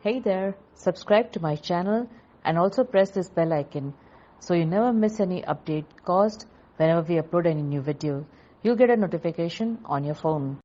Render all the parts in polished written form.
Hey there, subscribe to my channel and also press this bell icon so you never miss any update caused whenever we upload any new video. You'll get a notification on your phone.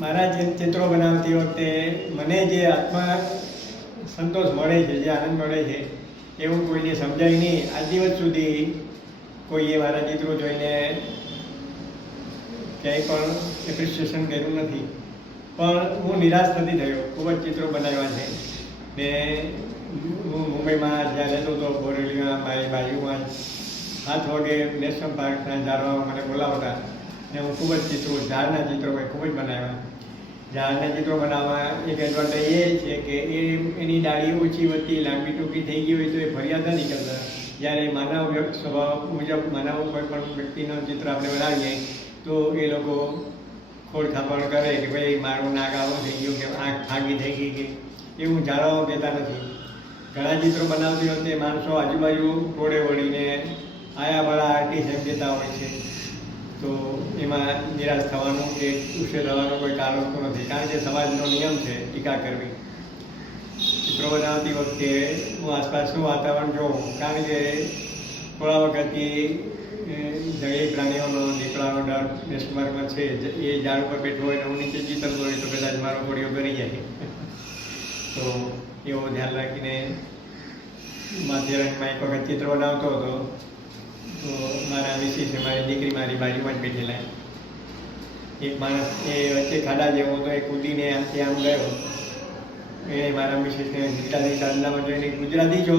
મારા જે ચિત્રો બનાવતી વખતે મને જે આત્મા સંતોષ મળે છે, જે આનંદ મળે છે એવું કોઈને સમજાય નહીં. આજ દિવસ સુધી કોઈએ મારા ચિત્રો જોઈને ક્યાંય પણ એપ્રિસિએશન કર્યું નથી. પણ હું નિરાશ નથી થયો. ખૂબ જ ચિત્રો બનાવ્યા છે ને હું મુંબઈમાં જ્યાં રહેતો હતો બોરેલીમાં મારી બાજુમાં 7 વાગે નેશનલ પાર્કના ઝાડવામાં મને બોલાવતા ને હું ખૂબ જ ચિત્રો ઝાડના ચિત્રો મેં ખૂબ જ બનાવ્યા. ઝાડના ચિત્રો બનાવવા એક એડવાન્ટેજ એ છે કે એની ડાળી ઓછી વધતી લાંબી ટૂંકી થઈ ગઈ હોય તો એ ફરિયાદ નહીં કરતા. જ્યારે માનવ સ્વભાવ મુજબ માનવ કોઈ પણ વ્યક્તિનું ચિત્ર આપણે બનાવીએ તો એ લોકો ખોડખાપણ કરે કે ભાઈ મારું નાક આવું થઈ ગયું કે આંખ ભાગી થઈ ગઈ કે એવું જાળવવા દેતા નથી. ઘણા ચિત્રો બનાવતી વખતે માણસો આજુબાજુ ટોળે વળીને આયાવાળા આર્ટિસ્ટ એમ દેતા હોય છે. તો એમાં નિરાશ થવાનું કે ગુસ્સે થવાનું કોઈ કારણ તો નથી, કારણ કે સમાજનો નિયમ છે ટીકા કરવી. ચિત્રો બનાવતી વખતે હું આસપાસનું વાતાવરણ જોઉં, કારણ કે થોડા વખતથી જંગલી પ્રાણીઓનો દીપડાનો ડર નેશનલ છે. એ ઝાડ ઉપર બેઠો હોય ને હું નીચે ચિતરતો હોય તો કદાચ મારો કોળીઓ કરી જાય. તો એવો ધ્યાન રાખીને માધ્યરંગમાં એક વખત ચિત્ર બનાવતો હતો તો મારા વિશેષ મારી દીકરી મારી બાજુમાં જ બેઠેલા. એક માણસ એ વચ્ચે ખાડા જેવો હતો, એ કૂદીને આમથી આમ ગયો. એ મારા મિસિસને ગુજરાતી સાંજનામાં જોઈને ગુજરાતી છો?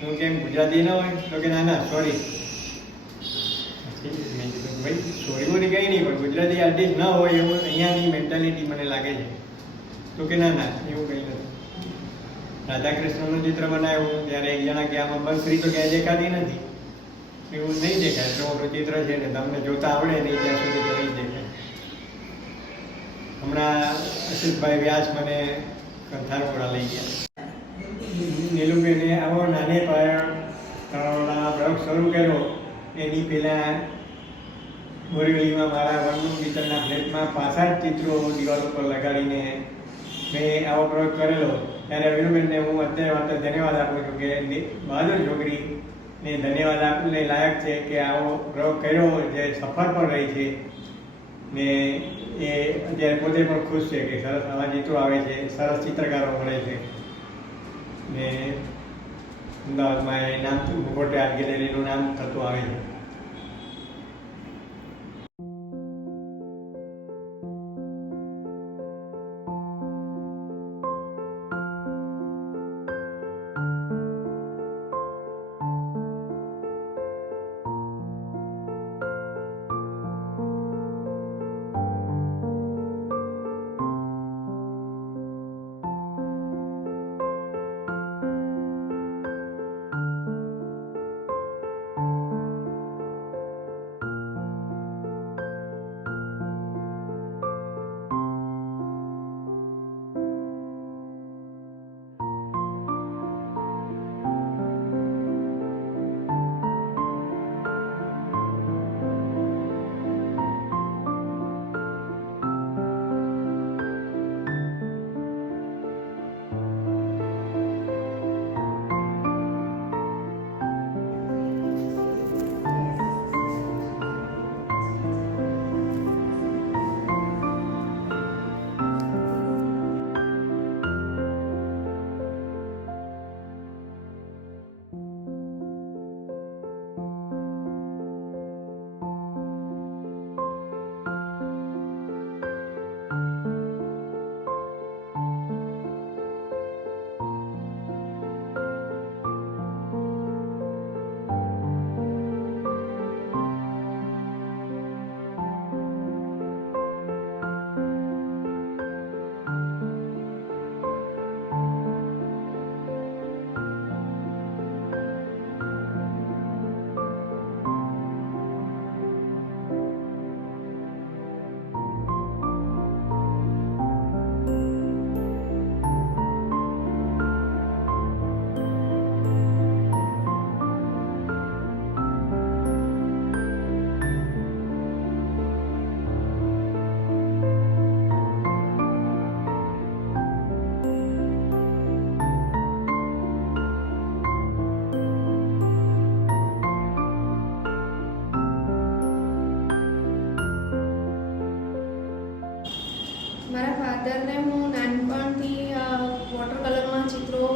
હું કેમ ગુજરાતી ન હોય? તો કે ના ના સોરી. મેં કીધું ભાઈ સોરી બોરી કંઈ નહીં, પણ ગુજરાતી આર્ટિસ્ટ ન હોય એવું અહીંયાની મેન્ટાલિટી મને લાગે છે. તો કે ના ના એવું કંઈ નથી. રાધાકૃષ્ણનું ચિત્ર બનાવ્યું ત્યારે એક જણા કે આમાં બંસરી તો ક્યાંય દેખાતી નથી. એવું નહીં દેખાય, તો મોટું ચિત્ર છે ને તમને જોતા આવડે નહીં ત્યાં સુધી તો નહીં દેખાય. હમણાં અશોકભાઈ વ્યાસ મને કંથારપુરા લઈ ગયા. નીલુબેને આવો નાને પાયાના પ્રયોગ શરૂ કર્યો એની પહેલાં બોરીવલીમાં મારા વનનું પિત્તળના ફ્લેટમાં 65 ચિત્રો દિવાલ ઉપર લગાડીને મેં આવો પ્રયોગ કરેલો. ત્યારે વિનુબેનને હું અત્યારે ધન્યવાદ આપું છું કે બહાદુર છોકરીને ધન્યવાદ આપને લાયક છે કે આવો પ્રયોગ કર્યો જે સફળ પણ રહી છે ને એ અત્યારે પોતે પણ ખુશ છે કે સરસ આવા ચિત્રો આવે છે, સરસ ચિત્રકારો મળે છે ને અમદાવાદમાં એ નામ મુખોટે આર્ટ ગેલેરીનું નામ થતું આવે છે. મારા ફાધરને હું નાનપણથી વોટર કલરમાં ચિત્રો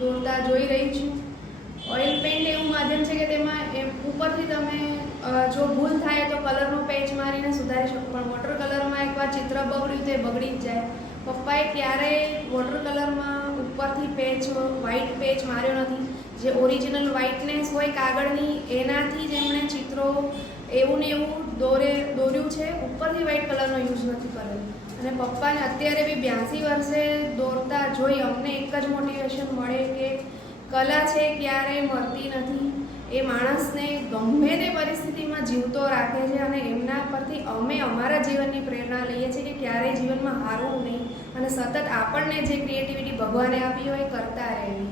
દોરતા જોઈ રહી છું. ઓઇલ પેઇન્ટ એવું માધ્યમ છે કે તેમાં ઉપરથી તમે જો ભૂલ થાય તો કલરનો પેચ મારીને સુધારી શકો, પણ વોટર કલરમાં એકવાર ચિત્ર બગડ્યું તે બગડી જ જાય. પપ્પાએ ક્યારેય વોટર કલરમાં ઉપરથી વ્હાઇટ પેચ માર્યો નથી. જે ઓરિજિનલ વ્હાઇટનેસ હોય કાગળની એનાથી જ એમણે ચિત્રો એવું ને એવું દોર્યું છે, ઉપરથી વ્હાઇટ કલરનો યુઝ નથી કરેલો. અને પપ્પાને અત્યારે બી 82 વર્ષે દોરતા જોઈ અમને એક જ મોટિવેશન મળે કે કલા છે ક્યારેય મરતી નથી. એ માણસને ગમે તે પરિસ્થિતિમાં જીવતો રાખે છે અને એમના પરથી અમે અમારા જીવનની પ્રેરણા લઈએ છીએ કે ક્યારેય જીવનમાં હારવું નહીં અને સતત આપણને જે ક્રિએટિવિટી ભગવાને આપી હોય કરતા રહેવી.